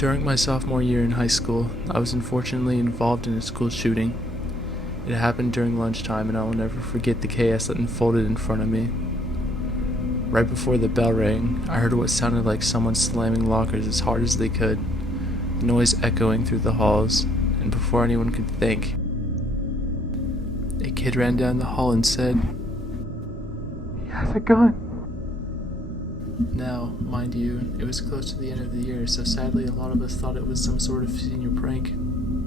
During my sophomore year in high school, I was unfortunately involved in a school shooting. It happened during lunchtime, and I will never forget the chaos that unfolded in front of me. Right before the bell rang, I heard what sounded like someone slamming lockers as hard as they could, the noise echoing through the halls, and before anyone could think, a kid ran down the hall and said, "He has a gun." Now, mind you, it was close to the end of the year, so sadly a lot of us thought it was some sort of senior prank.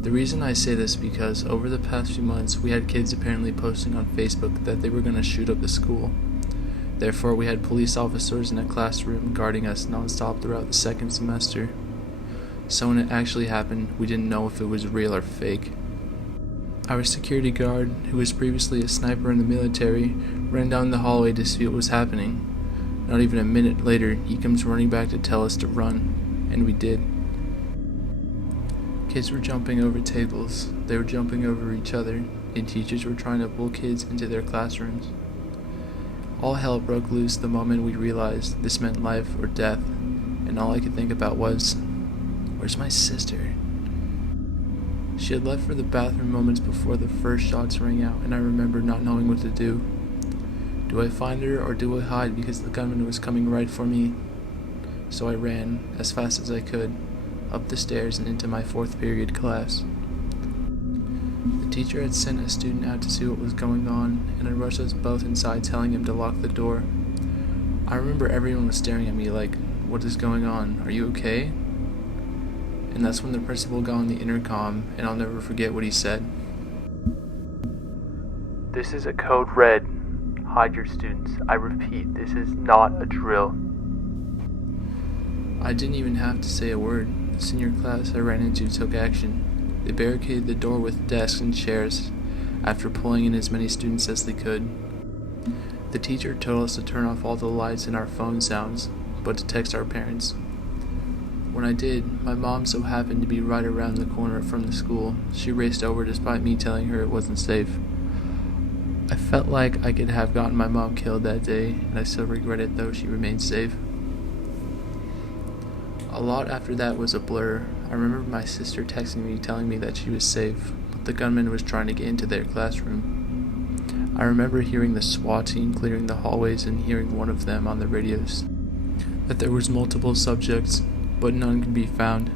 The reason I say this because over the past few months we had kids apparently posting on Facebook that they were going to shoot up the school. Therefore, we had police officers in a classroom guarding us non-stop throughout the second semester. So when it actually happened, we didn't know if it was real or fake. Our security guard, who was previously a sniper in the military, ran down the hallway to see what was happening. Not even a minute later, he comes running back to tell us to run, and we did. Kids were jumping over tables, they were jumping over each other, and teachers were trying to pull kids into their classrooms. All hell broke loose the moment we realized this meant life or death, and all I could think about was, where's my sister? She had left for the bathroom moments before the first shots rang out, and I remember not knowing what to do. Do I find her or do I hide because the gunman was coming right for me? So I ran, as fast as I could, up the stairs and into my fourth period class. The teacher had sent a student out to see what was going on, and I rushed us both inside telling him to lock the door. I remember everyone was staring at me like, what is going on? Are you okay? And that's when the principal got on the intercom, and I'll never forget what he said. "This is a code red. Hide your students. I repeat, this is not a drill." I didn't even have to say a word. The senior class I ran into took action. They barricaded the door with desks and chairs, after pulling in as many students as they could. The teacher told us to turn off all the lights and our phone sounds, but to text our parents. When I did, my mom so happened to be right around the corner from the school. She raced over despite me telling her it wasn't safe. I felt like I could have gotten my mom killed that day, and I still regret it though she remained safe. A lot after that was a blur. I remember my sister texting me telling me that she was safe, but the gunman was trying to get into their classroom. I remember hearing the SWAT team clearing the hallways and hearing one of them on the radios that there was multiple subjects, but none could be found.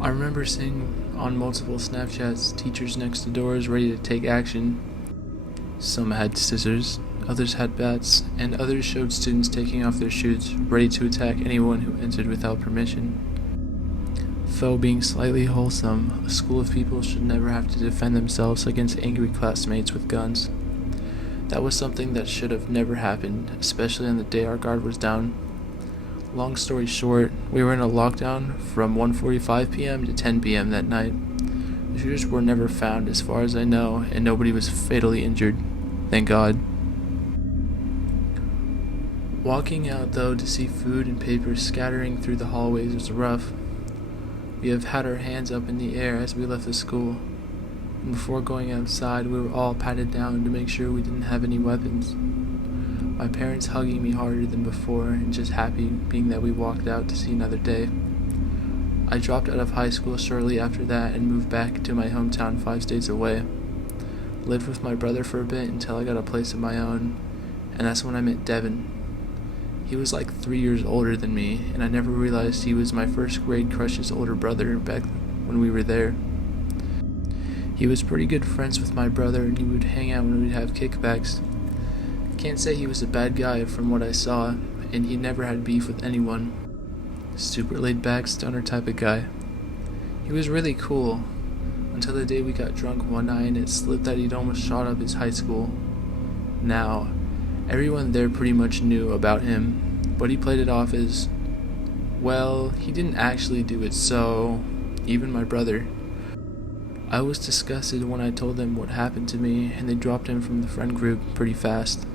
I remember seeing on multiple Snapchats teachers next to doors ready to take action. Some had scissors, others had bats, and others showed students taking off their shoes, ready to attack anyone who entered without permission. Though being slightly wholesome, a school of people should never have to defend themselves against angry classmates with guns. That was something that should have never happened, especially on the day our guard was down. Long story short, we were in a lockdown from 1:45 p.m. to 10 p.m. that night. The shooters were never found as far as I know, and nobody was fatally injured. Thank God. Walking out though to see food and papers scattering through the hallways was rough. We have had our hands up in the air as we left the school, and before going outside we were all patted down to make sure we didn't have any weapons. My parents hugging me harder than before and just happy being that we walked out to see another day. I dropped out of high school shortly after that and moved back to my hometown 5 states away. Lived with my brother for a bit until I got a place of my own, and that's when I met Devin. He was like 3 years older than me, and I never realized he was my first grade crush's older brother back when we were there. He was pretty good friends with my brother, and he would hang out when we'd have kickbacks. Can't say he was a bad guy from what I saw, and he never had beef with anyone. Super laid back, stoner type of guy. He was really cool, until the day we got drunk one night and it slipped that he'd almost shot up his high school. Now, everyone there pretty much knew about him, but he played it off as, well, he didn't actually do it, so, even my brother. I was disgusted when I told them what happened to me, and they dropped him from the friend group pretty fast.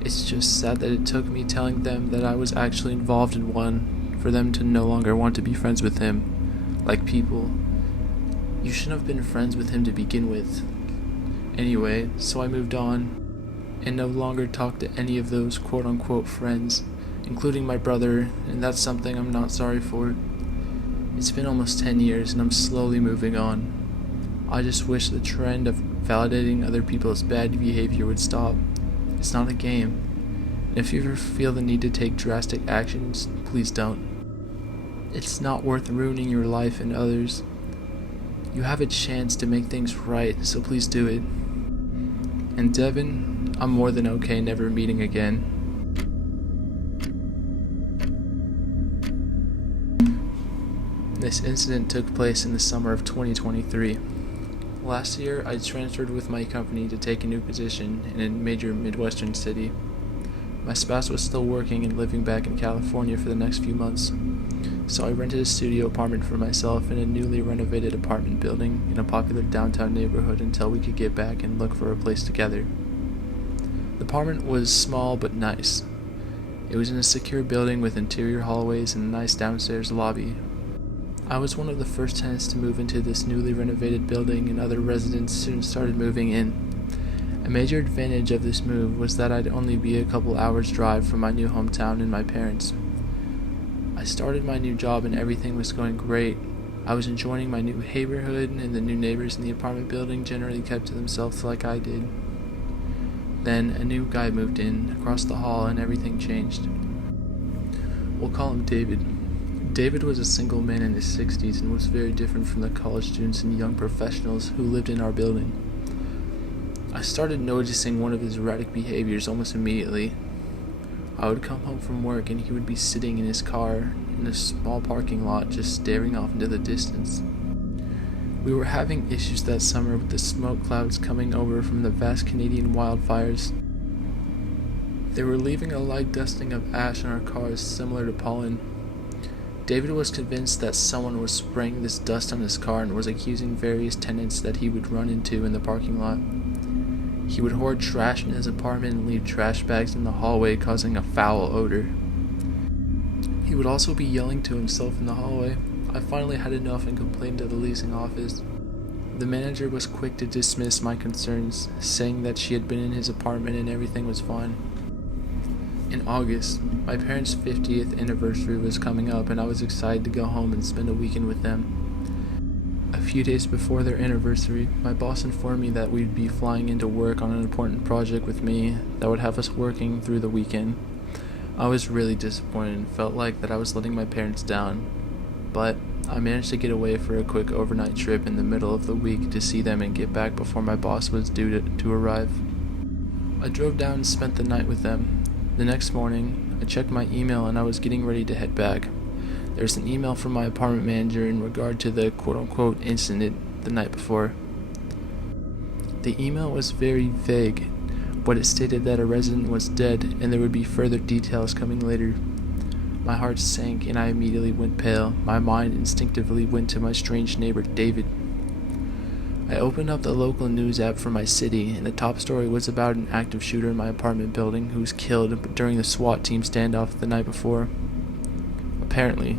It's just sad that it took me telling them that I was actually involved in one for them to no longer want to be friends with him. Like people, you shouldn't have been friends with him to begin with. Anyway, so I moved on and no longer talked to any of those quote-unquote friends including my brother, and that's something I'm not sorry for. It's been almost 10 years and I'm slowly moving on. I just wish the trend of validating other people's bad behavior would stop. It's not a game. And if you ever feel the need to take drastic actions, please don't. It's not worth ruining your life and others. You have a chance to make things right, so please do it. And Devin, I'm more than okay never meeting again. This incident took place in the summer of 2023. Last year, I transferred with my company to take a new position in a major Midwestern city. My spouse was still working and living back in California for the next few months, so I rented a studio apartment for myself in a newly renovated apartment building in a popular downtown neighborhood until we could get back and look for a place together. The apartment was small but nice. It was in a secure building with interior hallways and a nice downstairs lobby. I was one of the first tenants to move into this newly renovated building, and other residents soon started moving in. A major advantage of this move was that I'd only be a couple hours drive from my new hometown and my parents. I started my new job and everything was going great. I was enjoying my new neighborhood, and the new neighbors in the apartment building generally kept to themselves like I did. Then a new guy moved in across the hall and everything changed. We'll call him David. David was a single man in his 60s and was very different from the college students and young professionals who lived in our building. I started noticing one of his erratic behaviors almost immediately. I would come home from work and he would be sitting in his car in a small parking lot just staring off into the distance. We were having issues that summer with the smoke clouds coming over from the vast Canadian wildfires. They were leaving a light dusting of ash on our cars similar to pollen. David was convinced that someone was spraying this dust on his car and was accusing various tenants that he would run into in the parking lot. He would hoard trash in his apartment and leave trash bags in the hallway, causing a foul odor. He would also be yelling to himself in the hallway. I finally had enough and complained to the leasing office. The manager was quick to dismiss my concerns, saying that she had been in his apartment and everything was fine. In August, my parents' 50th anniversary was coming up and I was excited to go home and spend a weekend with them. A few days before their anniversary, my boss informed me that we'd be flying into work on an important project with me that would have us working through the weekend. I was really disappointed and felt like that I was letting my parents down, but I managed to get away for a quick overnight trip in the middle of the week to see them and get back before my boss was due to arrive. I drove down and spent the night with them. The next morning, I checked my email and I was getting ready to head back. There was an email from my apartment manager in regard to the quote-unquote incident the night before. The email was very vague, but it stated that a resident was dead and there would be further details coming later. My heart sank and I immediately went pale. My mind instinctively went to my strange neighbor, David. I opened up the local news app for my city, and the top story was about an active shooter in my apartment building who was killed during the SWAT team standoff the night before. Apparently,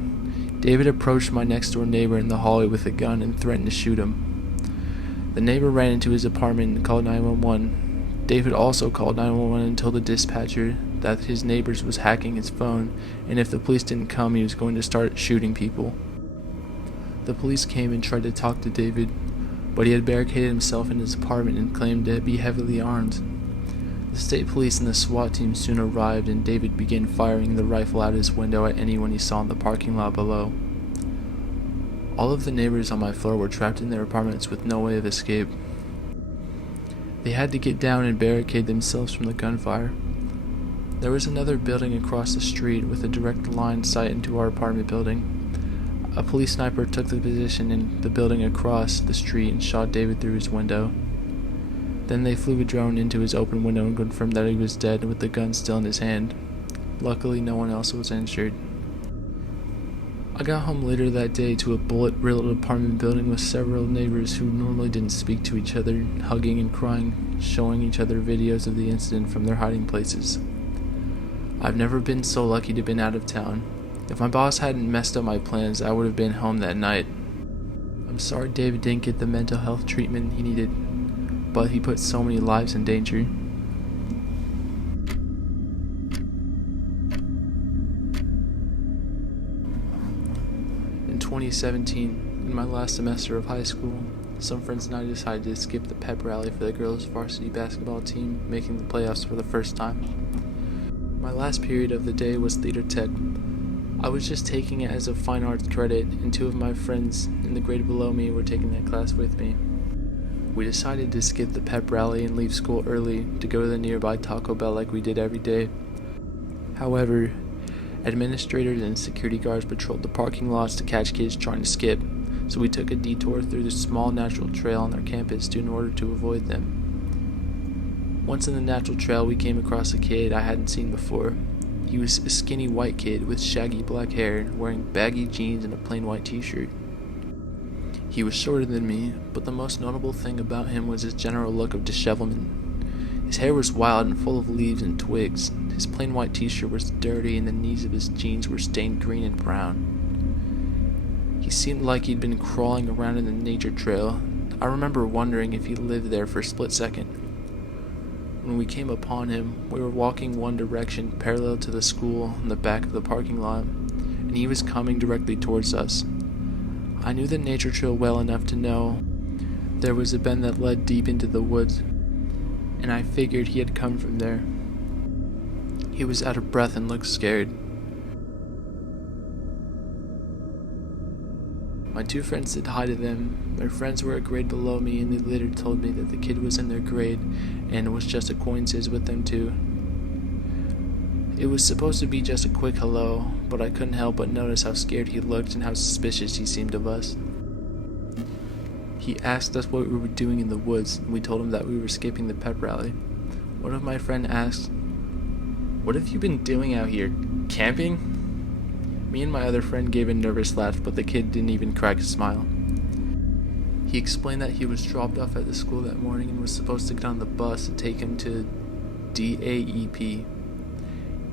David approached my next-door neighbor in the hallway with a gun and threatened to shoot him. The neighbor ran into his apartment and called 911. David also called 911 and told the dispatcher that his neighbor was hacking his phone, and if the police didn't come, he was going to start shooting people. The police came and tried to talk to David, but he had barricaded himself in his apartment and claimed to be heavily armed. The state police and the SWAT team soon arrived, and David began firing the rifle out his window at anyone he saw in the parking lot below. All of the neighbors on my floor were trapped in their apartments with no way of escape. They had to get down and barricade themselves from the gunfire. There was another building across the street with a direct line sight into our apartment building. A police sniper took the position in the building across the street and shot David through his window. Then they flew a drone into his open window and confirmed that he was dead with the gun still in his hand. Luckily, no one else was injured. I got home later that day to a bullet-riddled apartment building with several neighbors who normally didn't speak to each other, hugging and crying, showing each other videos of the incident from their hiding places. I've never been so lucky to have been out of town. If my boss hadn't messed up my plans, I would have been home that night. I'm sorry David didn't get the mental health treatment he needed, but he put so many lives in danger. 2017, in my last semester of high school, some friends and I decided to skip the pep rally for the girls' varsity basketball team making the playoffs for the first time. My last period of the day was theater tech. I was just taking it as a fine arts credit, and two of my friends in the grade below me were taking that class with me. We decided to skip the pep rally and leave school early to go to the nearby Taco Bell like we did every day. However, administrators and security guards patrolled the parking lots to catch kids trying to skip, so we took a detour through the small natural trail on our campus in order to avoid them. Once in the natural trail, we came across a kid I hadn't seen before. He was a skinny white kid with shaggy black hair, wearing baggy jeans and a plain white t-shirt. He was shorter than me, but the most notable thing about him was his general look of dishevelment. His hair was wild and full of leaves and twigs. His plain white t-shirt was dirty and the knees of his jeans were stained green and brown. He seemed like he'd been crawling around in the nature trail. I remember wondering if he lived there for a split second. When we came upon him, we were walking one direction parallel to the school in the back of the parking lot, and he was coming directly towards us. I knew the nature trail well enough to know there was a bend that led deep into the woods, and I figured he had come from there. He was out of breath and looked scared. My two friends said hi to them. Their friends were a grade below me, and they later told me that the kid was in their grade and was just acquaintances with them too. It was supposed to be just a quick hello, but I couldn't help but notice how scared he looked and how suspicious he seemed of us. He asked us what we were doing in the woods, and we told him that we were skipping the pep rally. One of my friends asked, "What have you been doing out here? Camping?" Me and my other friend gave a nervous laugh, but the kid didn't even crack a smile. He explained that he was dropped off at the school that morning and was supposed to get on the bus to take him to DAEP.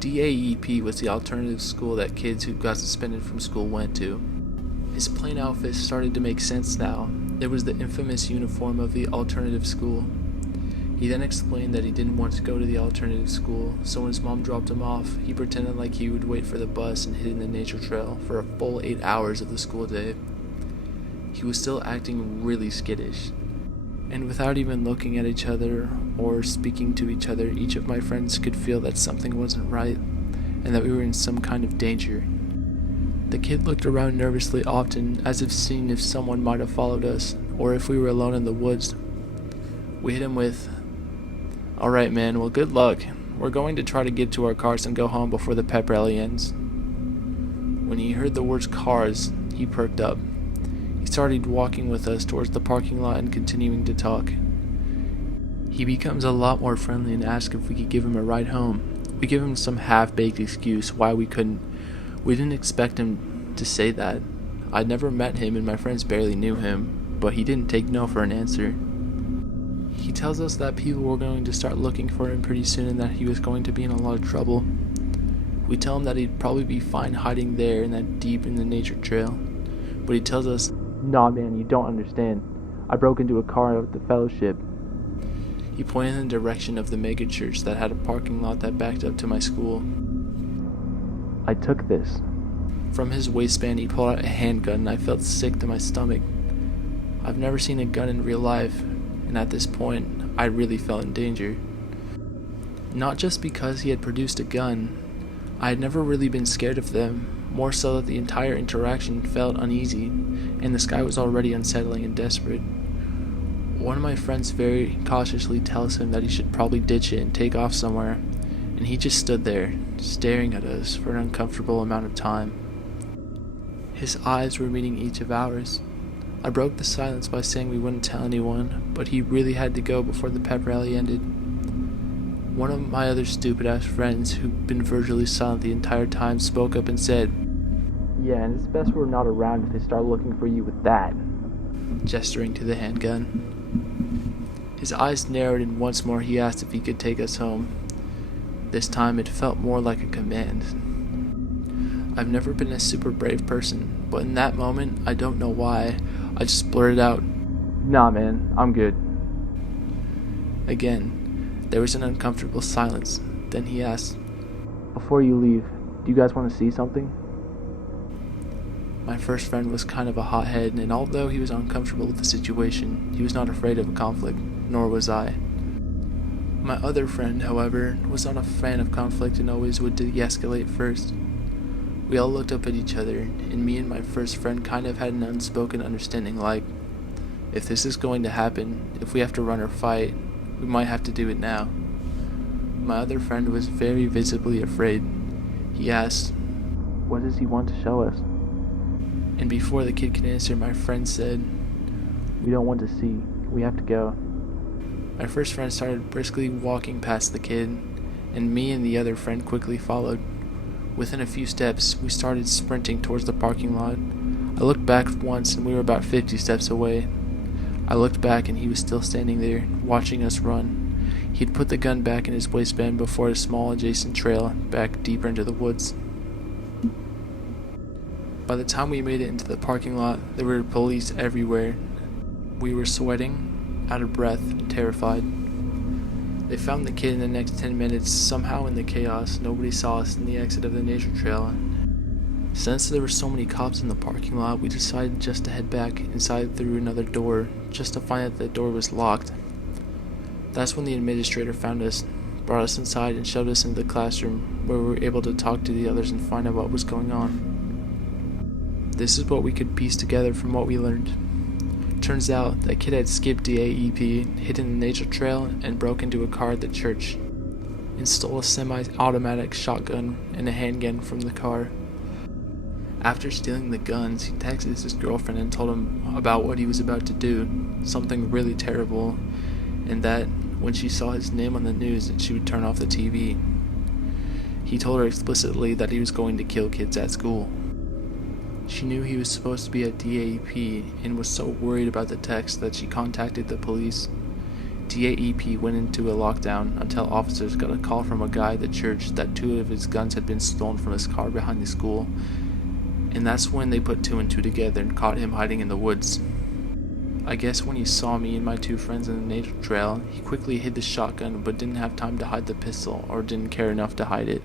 DAEP was the alternative school that kids who got suspended from school went to. His plain outfit started to make sense now. It was the infamous uniform of the alternative school. He then explained that he didn't want to go to the alternative school, so when his mom dropped him off, he pretended like he would wait for the bus and hid in the nature trail for a full 8 hours of the school day. He was still acting really skittish. And without even looking at each other or speaking to each other, each of my friends could feel that something wasn't right and that we were in some kind of danger. The kid looked around nervously often, as if seeing if someone might have followed us, or if we were alone in the woods. We hit him with, "Alright man, well good luck. We're going to try to get to our cars and go home before the pep rally ends." When he heard the words cars, he perked up. He started walking with us towards the parking lot and continuing to talk. He becomes a lot more friendly and asks if we could give him a ride home. We give him some half-baked excuse why we couldn't. We didn't expect him to say that. I'd never met him and my friends barely knew him, but he didn't take no for an answer. He tells us that people were going to start looking for him pretty soon and that he was going to be in a lot of trouble. We tell him that he'd probably be fine hiding there in that deep in the nature trail, but he tells us, "Nah man, you don't understand. I broke into a car at the fellowship." He pointed in the direction of the mega church that had a parking lot that backed up to my school. "I took this." From his waistband he pulled out a handgun and I felt sick to my stomach. I've never seen a gun in real life, and at this point, I really felt in danger. Not just because he had produced a gun. I had never really been scared of them, more so that the entire interaction felt uneasy, and the sky was already unsettling and desperate. One of my friends very cautiously tells him that he should probably ditch it and take off somewhere, and he just stood there, staring at us for an uncomfortable amount of time. His eyes were meeting each of ours. I broke the silence by saying we wouldn't tell anyone, but he really had to go before the pep rally ended. One of my other stupid-ass friends, who'd been virtually silent the entire time, spoke up and said, "Yeah, and it's best we're not around if they start looking for you with that," gesturing to the handgun. His eyes narrowed and once more he asked if he could take us home. This time it felt more like a command. I've never been a super brave person, but in that moment, I don't know why, I just blurted out, "Nah man, I'm good." Again, there was an uncomfortable silence. Then he asked, "Before you leave, do you guys want to see something?" My first friend was kind of a hothead, and although he was uncomfortable with the situation, he was not afraid of a conflict, nor was I. My other friend, however, was not a fan of conflict and always would de-escalate first. We all looked up at each other, and me and my first friend kind of had an unspoken understanding like, if this is going to happen, if we have to run or fight, we might have to do it now. My other friend was very visibly afraid. He asked, "What does he want to show us?" And before the kid could answer, my friend said, "We don't want to see. We have to go." My first friend started briskly walking past the kid, and me and the other friend quickly followed. Within a few steps, we started sprinting towards the parking lot. I looked back once, and we were about 50 steps away. I looked back, and he was still standing there, watching us run. He'd put the gun back in his waistband before a small adjacent trail, back deeper into the woods. By the time we made it into the parking lot, there were police everywhere. We were sweating, out of breath, and terrified. They found the kid in the next 10 minutes. Somehow in the chaos, nobody saw us in the exit of the nature trail. Since there were so many cops in the parking lot, we decided just to head back inside through another door, just to find that the door was locked. That's when the administrator found us, brought us inside, and shoved us into the classroom, where we were able to talk to the others and find out what was going on. This is what we could piece together from what we learned. Turns out that kid had skipped the AEP, hidden the nature trail, and broke into a car at the church, and stole a semi-automatic shotgun and a handgun from the car. After stealing the guns, he texted his girlfriend and told him about what he was about to do, something really terrible, and that when she saw his name on the news that she would turn off the TV. He told her explicitly that he was going to kill kids at school. She knew he was supposed to be at DAEP and was so worried about the text that she contacted the police. DAEP went into a lockdown until officers got a call from a guy at the church that 2 of his guns had been stolen from his car behind the school, and that's when they put 2 and 2 together and caught him hiding in the woods. I guess when he saw me and my 2 friends in the nature trail, he quickly hid the shotgun but didn't have time to hide the pistol or didn't care enough to hide it.